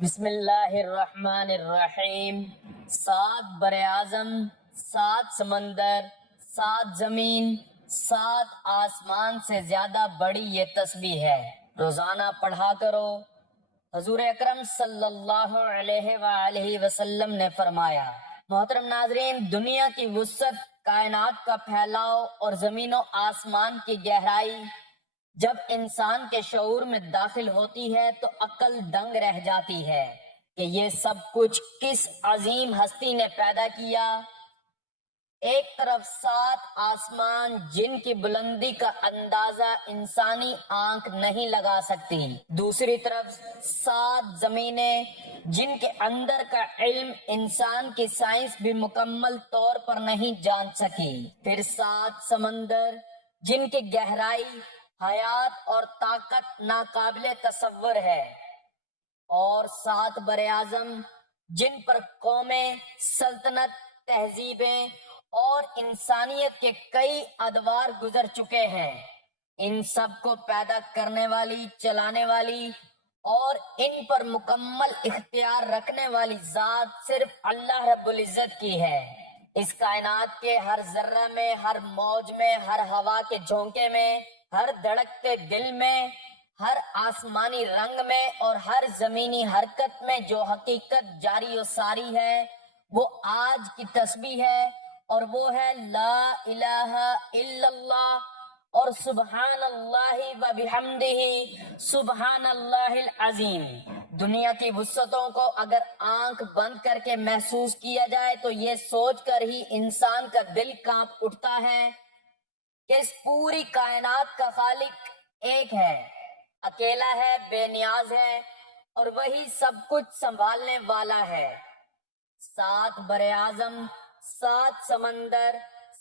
بسم اللہ الرحمن الرحیم۔ 7 بر اعظم، 7 سمندر، 7 زمین، 7 آسمان سے زیادہ بڑی یہ تسبیح ہے، روزانہ پڑھا کرو۔ حضور اکرم صلی اللہ علیہ وآلہ وسلم نے فرمایا، محترم ناظرین، دنیا کی وسعت، کائنات کا پھیلاؤ اور زمین و آسمان کی گہرائی جب انسان کے شعور میں داخل ہوتی ہے تو عقل دنگ رہ جاتی ہے کہ یہ سب کچھ کس عظیم ہستی نے پیدا کیا۔ ایک طرف 7 آسمان جن کی بلندی کا اندازہ انسانی آنکھ نہیں لگا سکتی، دوسری طرف 7 زمینیں جن کے اندر کا علم انسان کی سائنس بھی مکمل طور پر نہیں جان سکی، پھر 7 سمندر جن کی گہرائی، حیات اور طاقت ناقابل تصور ہے، اور 7 بر اعظم جن پر قومیں، سلطنت، تہذیبیں اور انسانیت کے کئی ادوار گزر چکے ہیں۔ ان سب کو پیدا کرنے والی، چلانے والی اور ان پر مکمل اختیار رکھنے والی ذات صرف اللہ رب العزت کی ہے۔ اس کائنات کے ہر ذرہ میں، ہر موج میں، ہر ہوا کے جھونکے میں، ہر دھڑکتے دل میں، ہر آسمانی رنگ میں اور ہر زمینی حرکت میں جو حقیقت جاری و ساری ہے وہ آج کی تسبیح ہے، اور وہ ہے لا الہ الا اللہ اور سبحان اللہ و بحمدہ سبحان اللہ العظیم۔ دنیا کی وسعتوں کو اگر آنکھ بند کر کے محسوس کیا جائے تو یہ سوچ کر ہی انسان کا دل کانپ اٹھتا ہے کہ اس پوری کائنات کا خالق ایک ہے، اکیلا ہے، بے نیاز ہے اور وہی سب کچھ سنبھالنے والا ہے۔ 7 بر اعظم، 7 سمندر،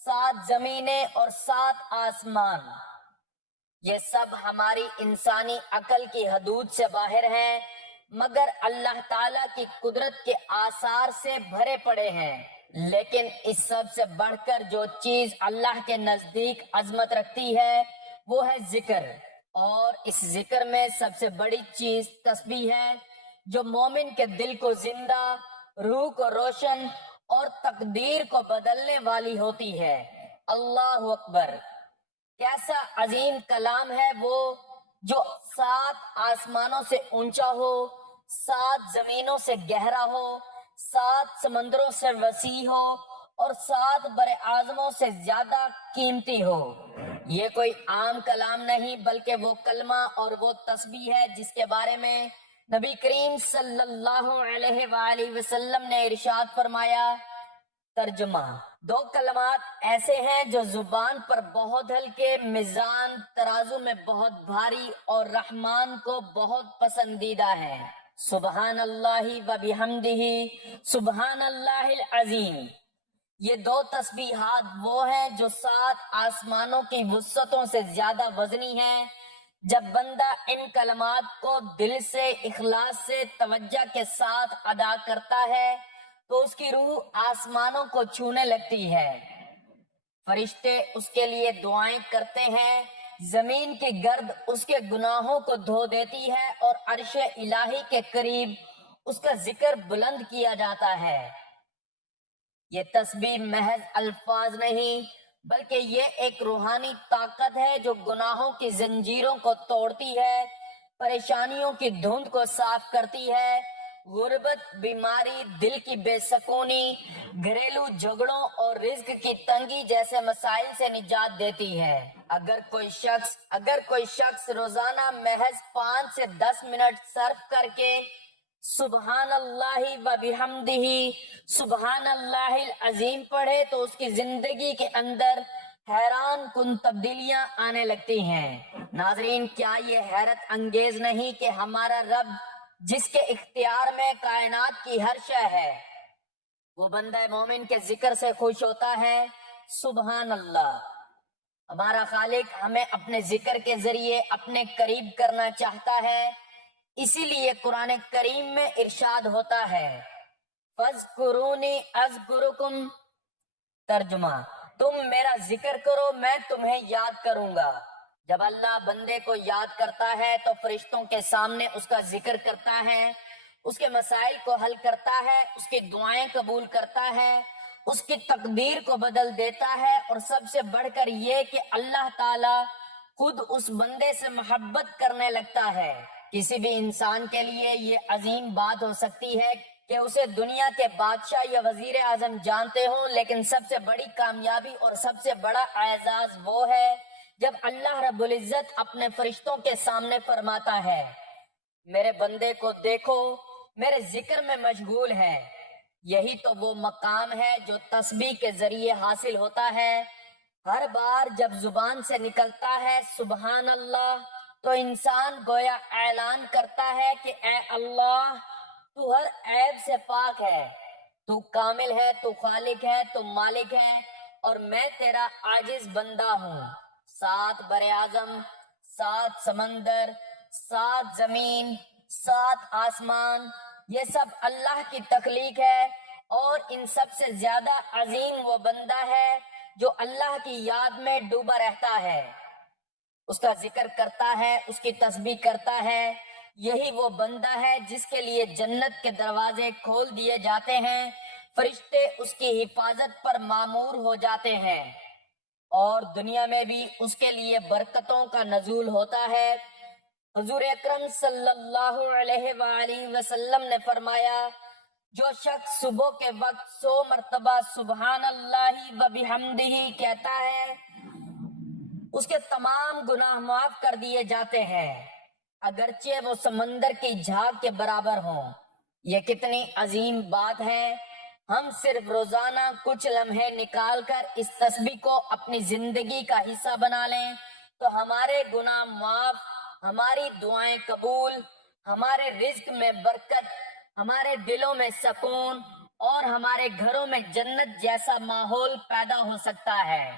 7 زمینیں اور 7 آسمان، یہ سب ہماری انسانی عقل کی حدود سے باہر ہیں، مگر اللہ تعالیٰ کی قدرت کے آثار سے بھرے پڑے ہیں۔ لیکن اس سب سے بڑھ کر جو چیز اللہ کے نزدیک عظمت رکھتی ہے وہ ہے ذکر، اور اس ذکر میں سب سے بڑی چیز تسبیح ہے، جو مومن کے دل کو زندہ، روح کو روشن اور تقدیر کو بدلنے والی ہوتی ہے۔ اللہ اکبر! کیسا عظیم کلام ہے وہ، جو 7 آسمانوں سے اونچا ہو، 7 زمینوں سے گہرا ہو، 7 سمندروں سے وسیع ہو اور 7 بر اعظموں سے زیادہ قیمتی ہو۔ یہ کوئی عام کلام نہیں بلکہ وہ کلمہ اور وہ تسبیح ہے جس کے بارے میں نبی کریم صلی اللہ علیہ وآلہ وسلم نے ارشاد فرمایا۔ ترجمہ: 2 کلمات ایسے ہیں جو زبان پر بہت ہلکے، میزان ترازو میں بہت بھاری اور رحمان کو بہت پسندیدہ ہیں، سبحان اللہ و بحمدہ سبحان اللہ العظیم۔ یہ 2 تسبیحات وہ ہیں جو 7 آسمانوں کی وسعتوں سے زیادہ وزنی ہیں۔ جب بندہ ان کلمات کو دل سے، اخلاص سے، توجہ کے ساتھ ادا کرتا ہے تو اس کی روح آسمانوں کو چھونے لگتی ہے، فرشتے اس کے لیے دعائیں کرتے ہیں، زمین کی گرد اس کے گناہوں کو دھو دیتی ہے اور عرش الہی کے قریب اس کا ذکر بلند کیا جاتا ہے۔ یہ تسبیح محض الفاظ نہیں بلکہ یہ ایک روحانی طاقت ہے جو گناہوں کی زنجیروں کو توڑتی ہے، پریشانیوں کی دھند کو صاف کرتی ہے، غربت، بیماری، دل کی بے سکونی، گھریلو جھگڑوں اور رزق کی تنگی جیسے مسائل سے نجات دیتی ہے۔ اگر کوئی شخص روزانہ محض 5 سے 10 منٹ صرف کر کے سبحان اللہ و بحمدہ سبحان اللہ العظیم پڑھے تو اس کی زندگی کے اندر حیران کن تبدیلیاں آنے لگتی ہیں۔ ناظرین، کیا یہ حیرت انگیز نہیں کہ ہمارا رب جس کے اختیار میں کائنات کی ہر شے ہے، وہ بندہ مومن کے ذکر سے خوش ہوتا ہے؟ سبحان اللہ! ہمارا خالق ہمیں اپنے ذکر کے ذریعے اپنے قریب کرنا چاہتا ہے، اسی لیے قرآن کریم میں ارشاد ہوتا ہے فَاذْكُرُونِي أَذْكُرُكُمْ۔ ترجمہ: تم میرا ذکر کرو، میں تمہیں یاد کروں گا۔ جب اللہ بندے کو یاد کرتا ہے تو فرشتوں کے سامنے اس کا ذکر کرتا ہے، اس کے مسائل کو حل کرتا ہے، اس کی دعائیں قبول کرتا ہے، اس کی تقدیر کو بدل دیتا ہے، اور سب سے بڑھ کر یہ کہ اللہ تعالی خود اس بندے سے محبت کرنے لگتا ہے۔ کسی بھی انسان کے لیے یہ عظیم بات ہو سکتی ہے کہ اسے دنیا کے بادشاہ یا وزیر اعظم جانتے ہوں، لیکن سب سے بڑی کامیابی اور سب سے بڑا اعزاز وہ ہے جب اللہ رب العزت اپنے فرشتوں کے سامنے فرماتا ہے، میرے بندے کو دیکھو، میرے ذکر میں مشغول ہے۔ یہی تو وہ مقام ہے جو تسبیح کے ذریعے حاصل ہوتا ہے۔ ہر بار جب زبان سے نکلتا ہے سبحان اللہ، تو انسان گویا اعلان کرتا ہے کہ اے اللہ، تو ہر عیب سے پاک ہے، تو کامل ہے، تو خالق ہے، تو مالک ہے، اور میں تیرا عاجز بندہ ہوں۔ 7 بر اعظم، 7 سمندر، 7 زمین، 7 آسمان، یہ سب اللہ کی تخلیق ہے، اور ان سب سے زیادہ عظیم وہ بندہ ہے جو اللہ کی یاد میں ڈوبا رہتا ہے، اس کا ذکر کرتا ہے، اس کی تسبیح کرتا ہے۔ یہی وہ بندہ ہے جس کے لیے جنت کے دروازے کھول دیے جاتے ہیں، فرشتے اس کی حفاظت پر مامور ہو جاتے ہیں، اور دنیا میں بھی اس کے لیے برکتوں کا نزول ہوتا ہے۔ حضور اکرم صلی اللہ علیہ وآلہ وسلم نے فرمایا، جو شخص صبح کے وقت 100 مرتبہ سبحان اللہ و بحمدہ کہتا ہے، اس کے تمام گناہ معاف کر دیے جاتے ہیں، اگرچہ وہ سمندر کی جھاگ کے برابر ہوں۔ یہ کتنی عظیم بات ہے۔ ہم صرف روزانہ کچھ لمحے نکال کر اس تسبیح کو اپنی زندگی کا حصہ بنا لیں تو ہمارے گناہ معاف، ہماری دعائیں قبول، ہمارے رزق میں برکت، ہمارے دلوں میں سکون، اور ہمارے گھروں میں جنت جیسا ماحول پیدا ہو سکتا ہے۔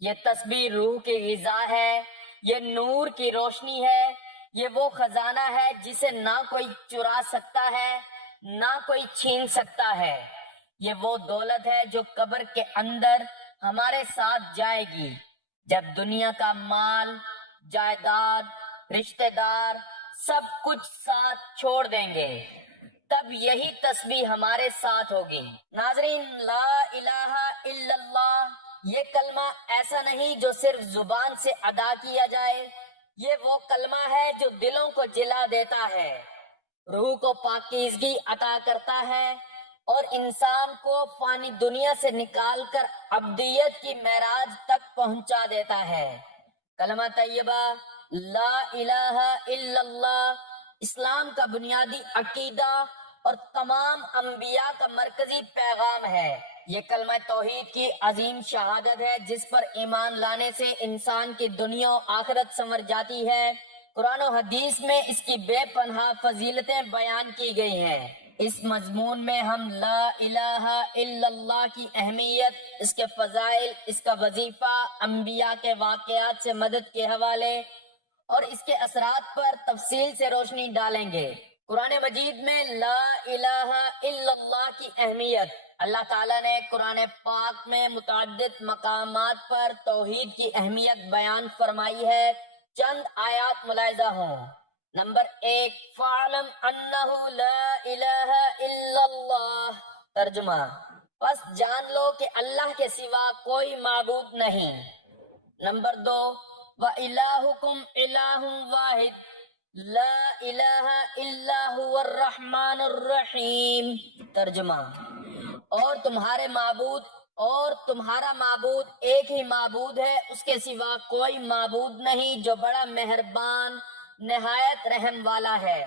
یہ تسبیح روح کی غذا ہے، یہ نور کی روشنی ہے، یہ وہ خزانہ ہے جسے نہ کوئی چرا سکتا ہے، نہ کوئی چھین سکتا ہے۔ یہ وہ دولت ہے جو قبر کے اندر ہمارے ساتھ جائے گی، جب دنیا کا مال، جائیداد، رشتہ دار سب کچھ ساتھ چھوڑ دیں گے، تب یہی تسبیح ہمارے ساتھ ہوگی۔ ناظرین، لا الہ الا اللہ یہ کلمہ ایسا نہیں جو صرف زبان سے ادا کیا جائے، یہ وہ کلمہ ہے جو دلوں کو جلا دیتا ہے، روح کو پاکیزگی عطا کرتا ہے، اور انسان کو فانی دنیا سے نکال کر ابدیت کی معراج تک پہنچا دیتا ہے۔ کلمہ طیبہ لا الہ الا اللہ اسلام کا بنیادی عقیدہ اور تمام انبیاء کا مرکزی پیغام ہے۔ یہ کلمہ توحید کی عظیم شہادت ہے جس پر ایمان لانے سے انسان کی دنیا و آخرت سنور جاتی ہے۔ قرآن و حدیث میں اس کی بے پناہ فضیلتیں بیان کی گئی ہیں۔ اس مضمون میں ہم لا الہ الا اللہ کی اہمیت، اس کے فضائل، اس کا وظیفہ، انبیاء کے واقعات سے مدد کے حوالے اور اس کے اثرات پر تفصیل سے روشنی ڈالیں گے۔ قرآن مجید میں لا الہ الا اللہ کی اہمیت، اللہ تعالیٰ نے قرآن پاک میں متعدد مقامات پر توحید کی اہمیت بیان فرمائی ہے۔ چند آیات ملاحظہ ہوں۔ نمبر 1، فَاعْلَمْ أَنَّهُ لَا إِلَهَ إِلَّا اللَّهُ، ترجمہ، بس جان لو کہ اللہ کے سوا کوئی معبود نہیں۔ نمبر 2، وَإِلَٰهُكُمْ إِلَٰهٌ وَاحِدٌ لَا إِلَٰهَ إِلَّا هُوَ الرَّحْمَٰنُ الرَّحِيمُ، ترجمہ، اور تمہارا معبود ایک ہی معبود ہے، اس کے سوا کوئی معبود نہیں جو بڑا مہربان، نہایت رحم والا ہے۔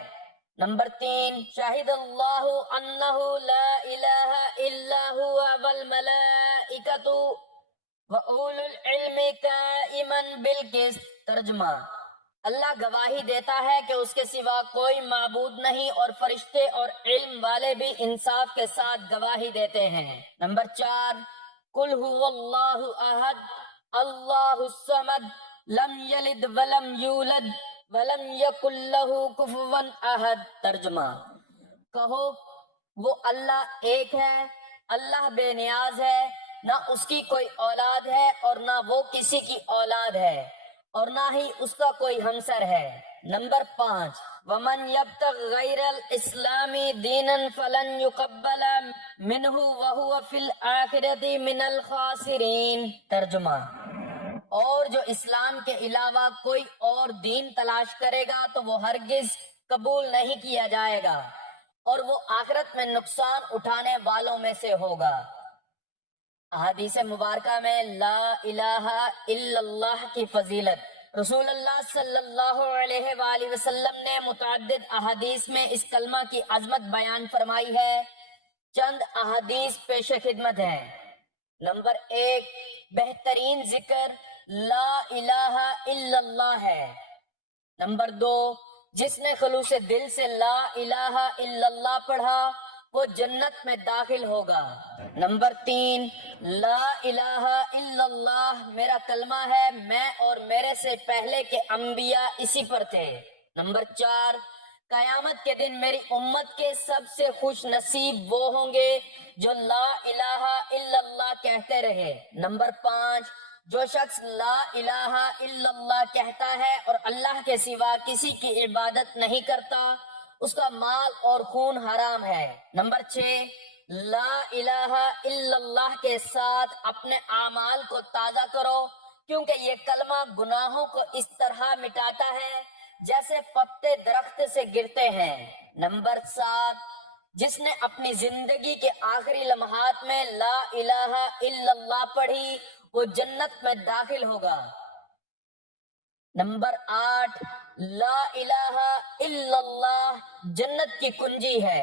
نمبر 3، شاہد اللہ انہ لا الہ الا ہوا والملائکۃ وَأُولُو الْعِلْمِ قَائِمًا بِالْقِسْطِ، ترجمہ، اللہ گواہی دیتا ہے کہ اس کے سوا کوئی معبود نہیں، اور فرشتے اور علم والے بھی انصاف کے ساتھ گواہی دیتے ہیں۔ نمبر 4، قُلْ هُوَ اللَّهُ أَحَدٌ اللَّهُ الصَّمَدُ لَمْ يَلِدْ وَلَمْ يُولَدْ وَلَمْ يَكُنْ لَهُ كُفُوًا أَحَدٌ، ترجمہ، کہو وہ اللہ ایک ہے، اللہ بے نیاز ہے، نہ اس کی کوئی اولاد ہے اور نہ وہ کسی کی اولاد ہے، اور نہ ہی اس کا کوئی ہمسر ہے۔ نمبر 5، ومن یبتغ غیر الاسلام دینا فلن یقبل منہ وہو فی الآخرۃ من الخاسرین۔ ترجمہ: اور جو اسلام کے علاوہ کوئی اور دین تلاش کرے گا تو وہ ہرگز قبول نہیں کیا جائے گا اور وہ آخرت میں نقصان اٹھانے والوں میں سے ہوگا۔ احادیث مبارکہ میں لا الہ الا اللہ کی فضیلت۔ رسول اللہ صلی اللہ علیہ وآلہ وسلم نے متعدد احادیث میں اس کلمہ کی عظمت بیان فرمائی ہے۔ چند احادیث پیش خدمت ہیں۔ نمبر 1، بہترین ذکر لا الہ الا اللہ ہے۔ نمبر 2، جس نے خلوص دل سے لا الہ الا اللہ پڑھا وہ جنت میں داخل ہوگا۔ نمبر 3، لا الہ الا اللہ میرا کلمہ ہے، میں اور میرے سے پہلے کے انبیاء اسی پر تھے۔ نمبر 4، قیامت کے دن میری امت کے سب سے خوش نصیب وہ ہوں گے جو لا الہ الا اللہ کہتے رہے۔ نمبر 5، جو شخص لا الہ الا اللہ کہتا ہے اور اللہ کے سوا کسی کی عبادت نہیں کرتا اس کا مال اور خون حرام ہے۔ نمبر 6، لا الہ الا اللہ کے ساتھ اپنے اعمال کو تازہ کرو کیونکہ یہ کلمہ گناہوں کو اس طرح مٹاتا ہے جیسے پتے درخت سے گرتے ہیں۔ نمبر 7، جس نے اپنی زندگی کے آخری لمحات میں لا الہ الا اللہ پڑھی وہ جنت میں داخل ہوگا۔ نمبر 8، لا الہ الا اللہ جنت کی کنجی ہے۔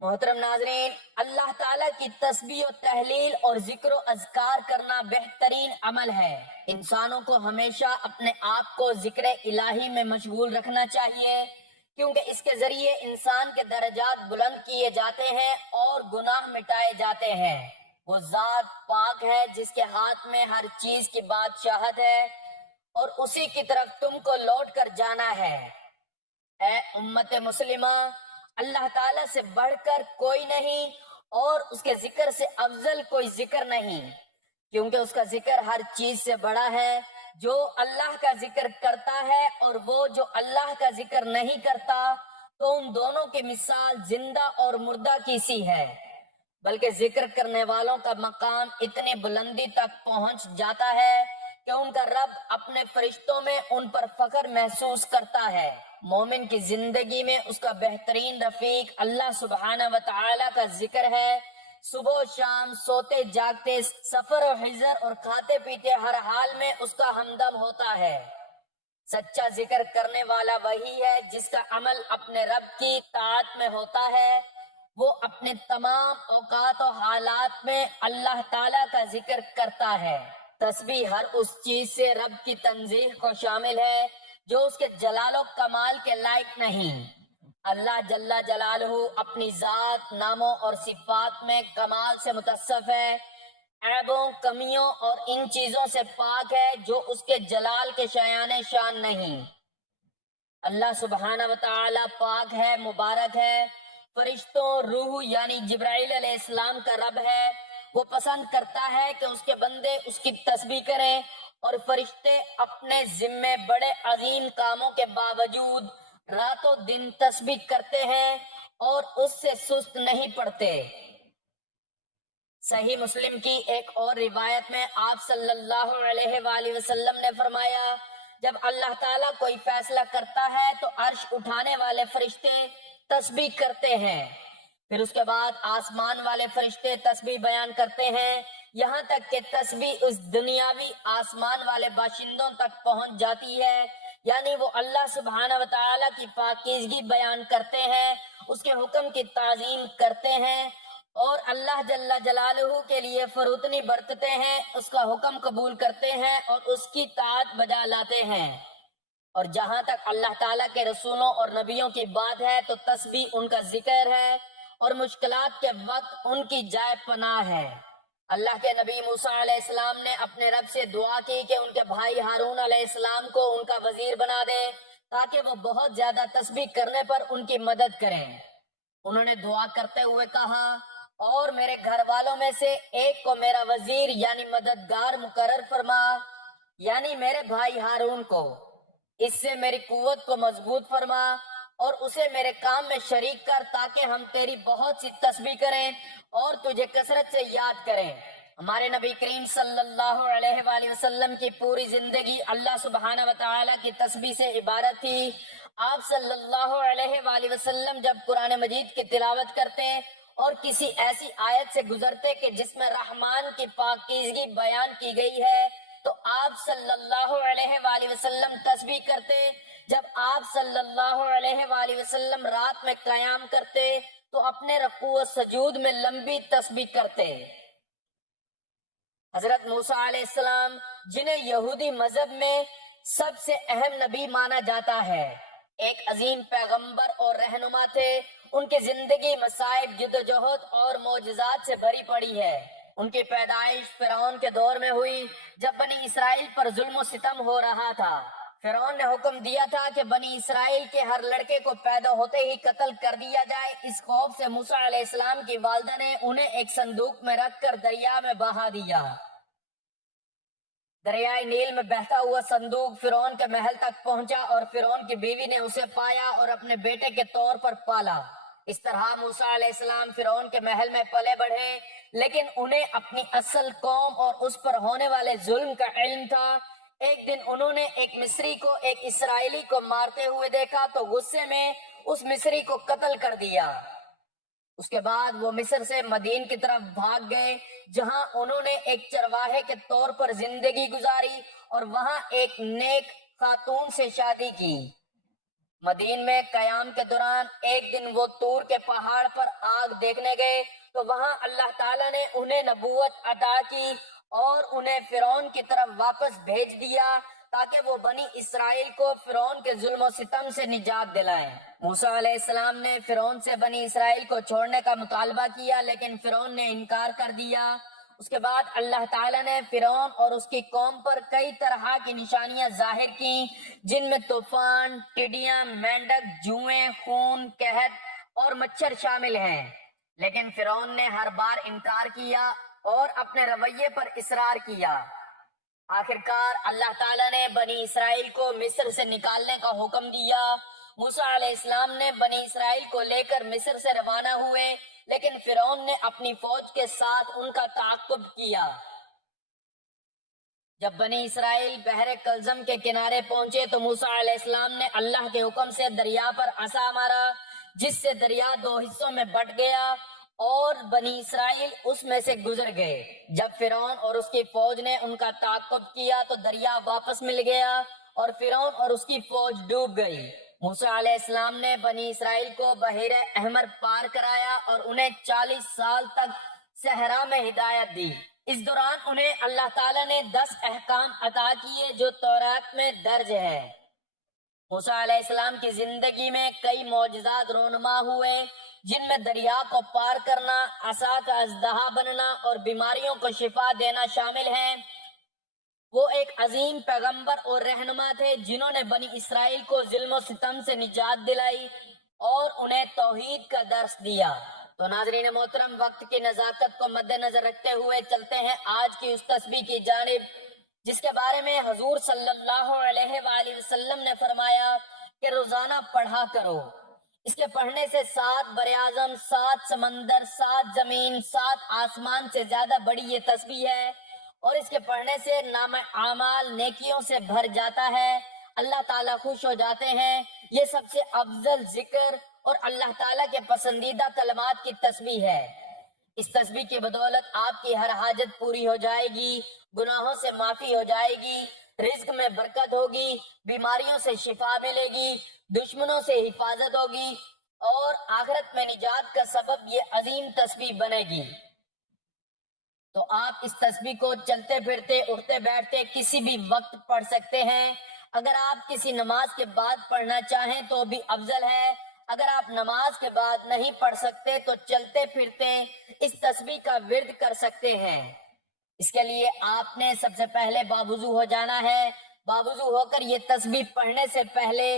محترم ناظرین، اللہ تعالیٰ کی تسبیح و تحلیل اور ذکر و اذکار کرنا بہترین عمل ہے۔ انسانوں کو ہمیشہ اپنے آپ کو ذکر الہی میں مشغول رکھنا چاہیے کیونکہ اس کے ذریعے انسان کے درجات بلند کیے جاتے ہیں اور گناہ مٹائے جاتے ہیں۔ وہ ذات پاک ہے جس کے ہاتھ میں ہر چیز کی بادشاہت ہے اور اسی کی طرف تم کو لوٹ کر جانا ہے۔ اے امت مسلمہ، اللہ تعالیٰ سے بڑھ کر کوئی نہیں اور اس کے ذکر سے افضل کوئی ذکر نہیں کیونکہ اس کا ذکر ہر چیز سے بڑا ہے۔ جو اللہ کا ذکر کرتا ہے اور وہ جو اللہ کا ذکر نہیں کرتا تو ان دونوں کی مثال زندہ اور مردہ کی سی ہے، بلکہ ذکر کرنے والوں کا مقام اتنی بلندی تک پہنچ جاتا ہے کہ ان کا رب اپنے فرشتوں میں ان پر فخر محسوس کرتا ہے۔ مومن کی زندگی میں اس کا بہترین رفیق اللہ سبحانہ و تعالی کا ذکر ہے۔ صبح و شام، سوتے جاگتے، سفر و حضر اور کھاتے پیتے ہر حال میں اس کا ہمدم ہوتا ہے۔ سچا ذکر کرنے والا وہی ہے جس کا عمل اپنے رب کی طاعت میں ہوتا ہے۔ وہ اپنے تمام اوقات و حالات میں اللہ تعالیٰ کا ذکر کرتا ہے۔ تسبیح ہر اس چیز سے رب کی تنزیہ کو شامل ہے جو اس کے جلال و کمال کے لائق نہیں۔ اللہ جل جلالہ اپنی ذات، ناموں اور صفات میں کمال سے متصف ہے، عیبوں، کمیوں اور ان چیزوں سے پاک ہے جو اس کے جلال کے شایان شان نہیں۔ اللہ سبحانہ و تعالی پاک ہے، مبارک ہے، فرشتوں، روح یعنی جبرائیل علیہ السلام کا رب ہے۔ وہ پسند کرتا ہے کہ اس کے بندے اس کی تسبیح کریں اور فرشتے اپنے ذمے بڑے عظیم کاموں کے باوجود رات و دن تسبیح کرتے ہیں اور اس سے سست نہیں پڑتے۔ صحیح مسلم کی ایک اور روایت میں آپ صلی اللہ علیہ وآلہ وسلم نے فرمایا، جب اللہ تعالیٰ کوئی فیصلہ کرتا ہے تو عرش اٹھانے والے فرشتے تسبیح کرتے ہیں، پھر اس کے بعد آسمان والے فرشتے تسبیح بیان کرتے ہیں، یہاں تک کہ تسبیح اس دنیاوی آسمان والے باشندوں تک پہنچ جاتی ہے، یعنی وہ اللہ سبحانہ و تعالیٰ کی پاکیزگی بیان کرتے ہیں، اس کے حکم کی تعظیم کرتے ہیں اور اللہ جل جلالہ کے لیے فروتنی برتتے ہیں، اس کا حکم قبول کرتے ہیں اور اس کی طاعت بجا لاتے ہیں۔ اور جہاں تک اللہ تعالیٰ کے رسولوں اور نبیوں کی بات ہے تو تسبیح ان کا ذکر ہے اور مشکلات کے وقت ان کی جائے پناہ ہے۔ اللہ کے نبی موسیٰ علیہ السلام نے اپنے رب سے دعا کی کہ ان کے بھائی ہارون علیہ السلام کو ان کا وزیر بنا دے تاکہ وہ بہت زیادہ تسبیح کرنے پر ان کی مدد کریں۔ انہوں نے دعا کرتے ہوئے کہا، اور میرے گھر والوں میں سے ایک کو میرا وزیر یعنی مددگار مقرر فرما، یعنی میرے بھائی ہارون کو، اس سے میری قوت کو مضبوط فرما اور اسے میرے کام میں شریک کر تاکہ ہم تیری بہت سی تسبیح کریں اور تجھے کثرت سے یاد کریں۔ ہمارے نبی کریم صلی اللہ علیہ وآلہ وسلم کی پوری زندگی اللہ سبحانہ وتعالی کی تسبیح سے عبارت تھی۔ آپ صلی اللہ علیہ وآلہ وسلم جب قرآن مجید کی تلاوت کرتے اور کسی ایسی آیت سے گزرتے کہ جس میں رحمان کی پاکیزگی بیان کی گئی ہے تو آپ صلی اللہ علیہ وآلہ وسلم تسبیح کرتے۔ جب آپ صلی اللہ علیہ وآلہ وسلم رات میں قیام کرتے تو اپنے رکوع و سجود میں لمبی تسبیح کرتے۔ حضرت موسیٰ علیہ السلام جنہیں یہودی مذہب میں سب سے اہم نبی مانا جاتا ہے، ایک عظیم پیغمبر اور رہنما تھے۔ ان کی زندگی مصائب، جدوجہد اور معجزات سے بھری پڑی ہے۔ ان کی پیدائش فرعون کے دور میں ہوئی جب بنی اسرائیل پر ظلم و ستم ہو رہا تھا۔ فرعون نے حکم دیا تھا کہ بنی اسرائیل کے ہر لڑکے کو پیدا ہوتے ہی قتل کر دیا جائے۔ اس خوف سے موسیٰ علیہ السلام کی والدہ نے انہیں ایک صندوق میں رکھ کر دریا میں بہا دیا۔ دریائے نیل میں بہتا ہوا صندوق فرعون کے محل تک پہنچا اور فرعون کی بیوی نے اسے پایا اور اپنے بیٹے کے طور پر پالا۔ اس طرح موسیٰ علیہ السلام فرعون کے محل میں پلے بڑھے، لیکن انہیں اپنی اصل قوم اور اس پر ہونے والے ظلم کا علم تھا۔ ایک دن انہوں نے ایک مصری کو ایک اسرائیلی کو مارتے ہوئے دیکھا تو غصے میں اس مصری کو قتل کر دیا۔ اس کے بعد وہ مصر سے مدین کی طرف بھاگ گئے جہاں انہوں نے ایک چرواہے کے طور پر زندگی گزاری اور وہاں ایک نیک خاتون سے شادی کی۔ مدین میں قیام کے دوران ایک دن وہ طور کے پہاڑ پر آگ دیکھنے گئے تو وہاں اللہ تعالیٰ نے انہیں نبوت عطا کی اور انہیں فرعون کی طرف واپس بھیج دیا تاکہ وہ بنی اسرائیل کو فرعون کے ظلم و ستم سے نجات دلائیں۔ موسیٰ علیہ السلام نے فرعون سے بنی اسرائیل کو چھوڑنے کا مطالبہ کیا لیکن فرعون نے انکار کر دیا۔ اس کے بعد اللہ تعالیٰ نے فرعون اور اس کی قوم پر کئی طرح کی نشانیاں ظاہر کی جن میں طوفان، ٹڈیاں، مینڈک، جوئیں، خون، قحط اور مچھر شامل ہیں، لیکن فرعون نے ہر بار انکار کیا اور اپنے رویے پر اصرار کیا۔ آخرکار اللہ تعالیٰ نے بنی اسرائیل کو مصر سے نکالنے کا حکم دیا۔ موسیٰ علیہ السلام نے بنی اسرائیل کو لے کر مصر سے روانہ ہوئے لیکن فرعون نے اپنی فوج کے ساتھ ان کا تعاقب کیا۔ جب بنی اسرائیل بحر کلزم کے کنارے پہنچے تو موسیٰ علیہ السلام نے اللہ کے حکم سے دریا پر عصا مارا جس سے دریا دو حصوں میں بٹ گیا اور بنی اسرائیل اس میں سے گزر گئے۔ جب فرعون اور اس کی فوج نے ان کا تعاقب کیا تو دریا واپس مل گیا اور فرعون اور اس کی فوج ڈوب گئی۔ موسیٰ علیہ السلام نے بنی اسرائیل کو بحیر احمر پار کرایا اور انہیں 40 سال تک صحرا میں ہدایت دی۔ اس دوران انہیں اللہ تعالیٰ نے 10 احکام عطا کیے جو تورات میں درج ہے۔ موسیٰ علیہ السلام کی زندگی میں کئی معجزات رونما ہوئے جن میں دریا کو پار کرنا، عصا کا اژدہا بننا اور بیماریوں کو شفا دینا شامل ہیں۔ وہ ایک عظیم پیغمبر اور رہنما تھے جنہوں نے بنی اسرائیل کو ظلم و ستم سے نجات دلائی اور انہیں توحید کا درس دیا۔ تو ناظرین محترم، وقت کی نزاکت کو مد نظر رکھتے ہوئے چلتے ہیں آج کی اس تسبیح کی جانب جس کے بارے میں حضور صلی اللہ علیہ وآلہ وسلم نے فرمایا کہ روزانہ پڑھا کرو۔ اس کے پڑھنے سے 7 براعظم، 7 سمندر، 7 زمین، 7 آسمان سے زیادہ بڑی یہ تسبیح ہے اور اس کے پڑھنے سے نامہ اعمال نیکیوں سے بھر جاتا ہے، اللہ تعالیٰ خوش ہو جاتے ہیں۔ یہ سب سے افضل ذکر اور اللہ تعالیٰ کے پسندیدہ کلمات کی تسبیح ہے۔ اس تسبیح کی بدولت آپ کی ہر حاجت پوری ہو جائے گی، گناہوں سے معافی ہو جائے گی، رزق میں برکت ہوگی، بیماریوں سے شفا ملے گی، دشمنوں سے حفاظت ہوگی اور آخرت میں نجات کا سبب یہ عظیم تسبیح بنے گی۔ تو آپ اس تسبیح کو چلتے پھرتے، اٹھتے بیٹھتے کسی بھی وقت پڑھ سکتے ہیں۔ اگر آپ کسی نماز کے بعد پڑھنا چاہیں تو بھی افضل ہے۔ اگر آپ نماز کے بعد نہیں پڑھ سکتے تو چلتے پھرتے اس تسبیح کا ورد کر سکتے ہیں۔ اس کے لیے آپ نے سب سے پہلے باوضو ہو جانا ہے۔ باوضو ہو کر یہ تسبیح پڑھنے سے پہلے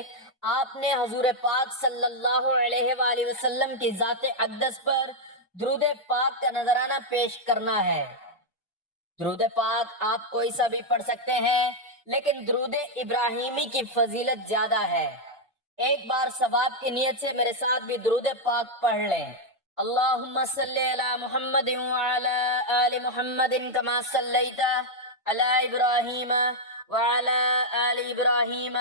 آپ نے حضور پاک صلی اللہ علیہ وآلہ وسلم کی ذات اقدس پر درود پاک کا نذرانہ پیش کرنا ہے۔ درود پاک آپ کوئی سا بھی پڑھ سکتے ہیں لیکن درود ابراہیمی کی فضیلت زیادہ ہے۔ ایک بار ثواب کی نیت سے میرے ساتھ بھی درود پاک پڑھ لیں۔ اللہم صلی علی محمد وعلی آل محمد کما صلیت علی ابراہیم وعلی آل ابراہیم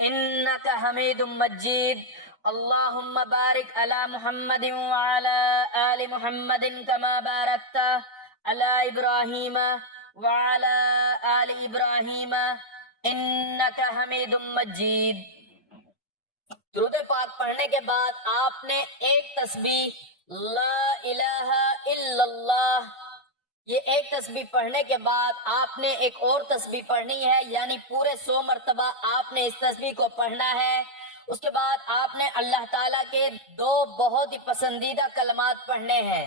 انک حمید مجید۔ اللہم بارک علی محمد وعلی آل محمد کما بارکت علی ابراہیم وعلی آل ابراہیم انک حمید مجید۔ درود پاک پڑھنے کے بعد آپ نے ایک تسبیح لا الہ الا اللہ، یہ ایک تسبیح پڑھنے کے بعد آپ نے ایک اور تسبیح پڑھنی ہے، یعنی پورے 100 مرتبہ آپ نے اس تسبیح کو پڑھنا ہے۔ اس کے بعد آپ نے اللہ تعالیٰ کے 2 بہت ہی پسندیدہ کلمات پڑھنے ہیں،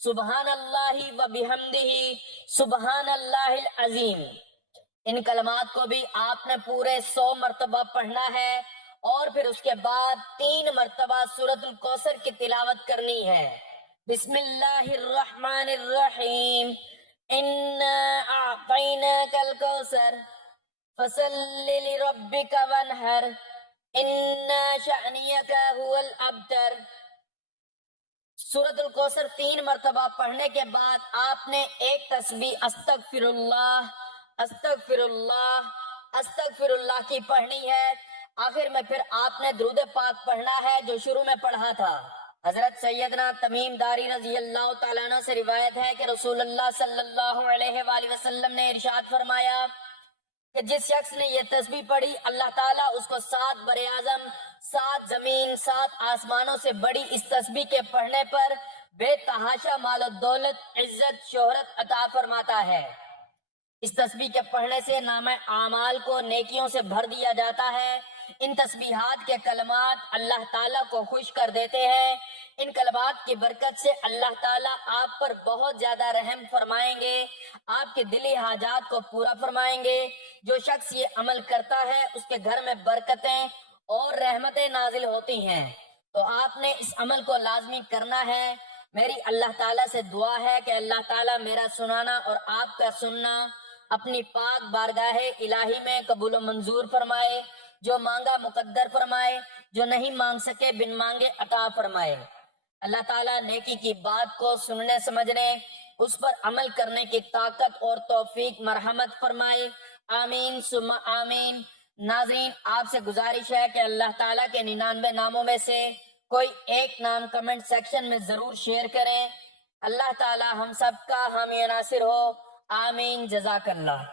سبحان اللہ و بحمدہ سبحان اللہ العظیم۔ ان کلمات کو بھی آپ نے پورے 100 مرتبہ پڑھنا ہے، اور پھر اس کے بعد 3 مرتبہ سورۃ الکوثر کی تلاوت کرنی ہے۔ بسم اللہ الرحمن الرحیم، انا اعطیناک الکوثر فصل لربک وانحر ان شأنیک هو الابتر۔ سورۃ الکوثر 3 مرتبہ پڑھنے کے بعد آپ نے ایک تسبیح استغفر اللہ استغفر اللہ استغفر اللہ کی پڑھنی ہے۔ آخر میں پھر آپ نے درود پاک پڑھنا ہے جو شروع میں پڑھا تھا۔ حضرت سیدنا تمیم داری رضی اللہ تعالیٰ عنہ سے روایت ہے کہ رسول اللہ صلی اللہ علیہ وآلہ وسلم نے ارشاد فرمایا کہ جس شخص نے یہ تسبیح پڑھی اللہ تعالیٰ اس کو 7 بر اعظم، 7 زمین، 7 آسمانوں سے بڑی اس تسبیح کے پڑھنے پر بے تحاشا مال و دولت، عزت، شہرت عطا فرماتا ہے۔ اس تسبیح کے پڑھنے سے نامہ اعمال کو نیکیوں سے بھر دیا جاتا ہے۔ ان تسبیحات کے کلمات اللہ تعالیٰ کو خوش کر دیتے ہیں۔ ان کلمات کی برکت سے اللہ تعالیٰ آپ پر بہت زیادہ رحم فرمائیں گے، آپ کے دلی حاجات کو پورا فرمائیں گے۔ جو شخص یہ عمل کرتا ہے اس کے گھر میں برکتیں اور رحمتیں نازل ہوتی ہیں، تو آپ نے اس عمل کو لازمی کرنا ہے۔ میری اللہ تعالیٰ سے دعا ہے کہ اللہ تعالیٰ میرا سنانا اور آپ کا سننا اپنی پاک بارگاہ الہی میں قبول و منظور فرمائے، جو مانگا مقدر فرمائے، جو نہیں مانگ سکے بن مانگے عطا فرمائے۔ اللہ تعالیٰ نیکی کی بات کو سننے سمجھنے، اس پر عمل کرنے کی طاقت اور توفیق مرحمت فرمائے، آمین ثم آمین۔ ناظرین، آپ سے گزارش ہے کہ اللہ تعالیٰ کے 99 ناموں میں سے کوئی ایک نام کمنٹ سیکشن میں ضرور شیئر کریں۔ اللہ تعالیٰ ہم سب کا حامی و ناصر ہو، آمین، جزاک اللہ۔